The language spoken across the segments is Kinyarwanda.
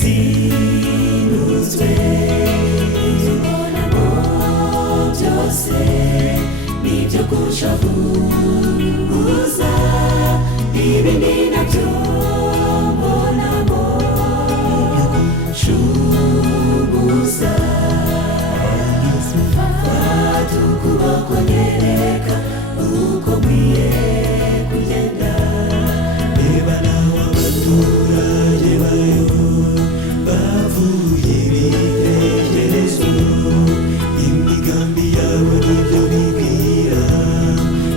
zinuzwe tubonamo byose nibyo kunshavuza ibindi nabyo mbonamo shumuza fata ukuboko nyereka uko nkwiye kugenda reba nawe abaturage bayo bavuye ibitekerezo imigambi yabo nibyo bibwira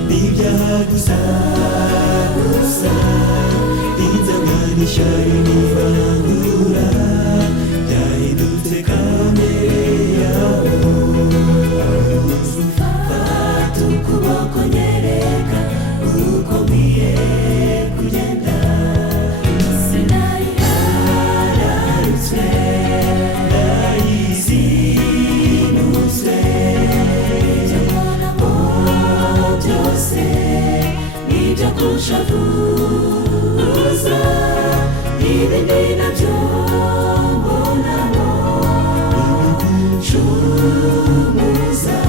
n'ibyaha gusa inzanganisha y'imivangura byahindutse kamere yabo fata ukuboko nyereka uko nkwiye kugenda sinayihararutswe nayizinutswe ibyo mbonamo byose nibyo kunshavuza ibindi nabyo mbonamo shumuza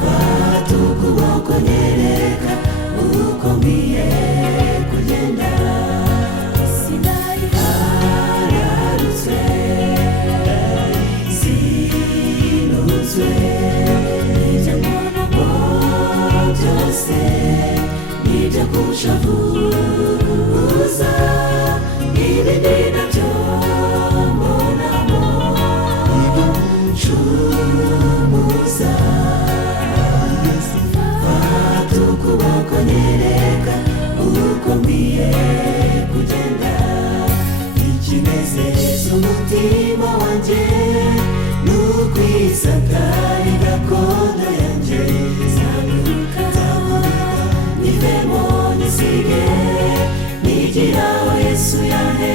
fata ukuboko nyereka uko nkwiye kugenda sinayihararutswe zinutswe ibyo mbonamo byose nibyo kunshavuza ibindi nabyo mbonamo shumuza fata ukuboko nyereka uko nkwiye kugenda ikinezeza umutima wanjye n'ukwisatari gakondo yanjye zaguruka nivemo nisige nigiraho Yesu yahe